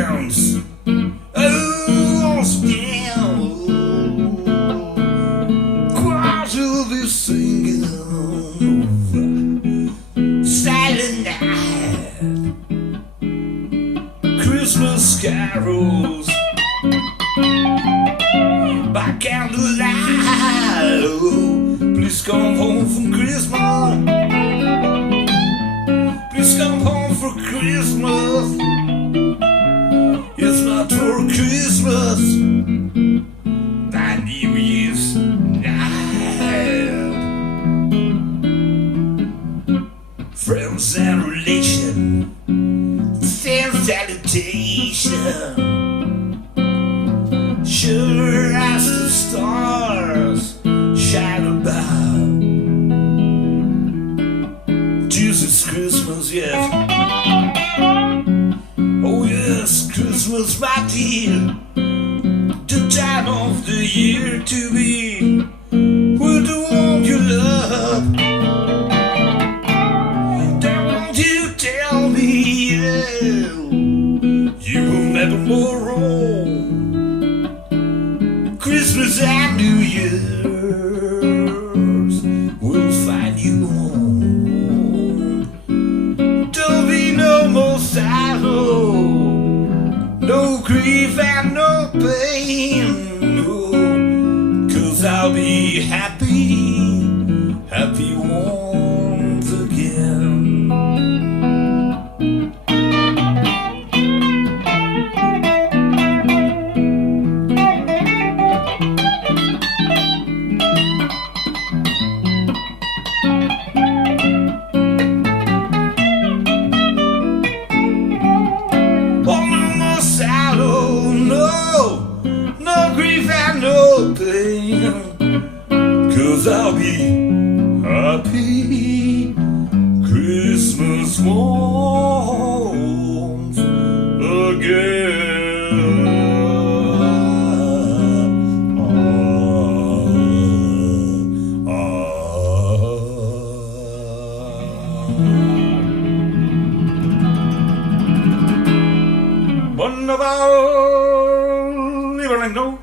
dance. Oh, once again, choir will be singing over Silent Night, Christmas carols by candlelight. Oh, please come home for Christmas. Please come home for Christmas. It's not for Christmas, by New Year's night. Friends and relation, send salutation. Sure as the stars shine about. Jesus, Christmas, yes. Oh yes, Christmas, my dear. The time of the year to be with the one you love. Then won't you tell me, yeah, you will never more wrong. Christmas and New Year's will find you home. There'll be no more sorrow, no grief and no pain, no, 'cause I'll be happy, happy once again. No grief and no pain, 'cause I'll be happy Christmas once again. One of our living no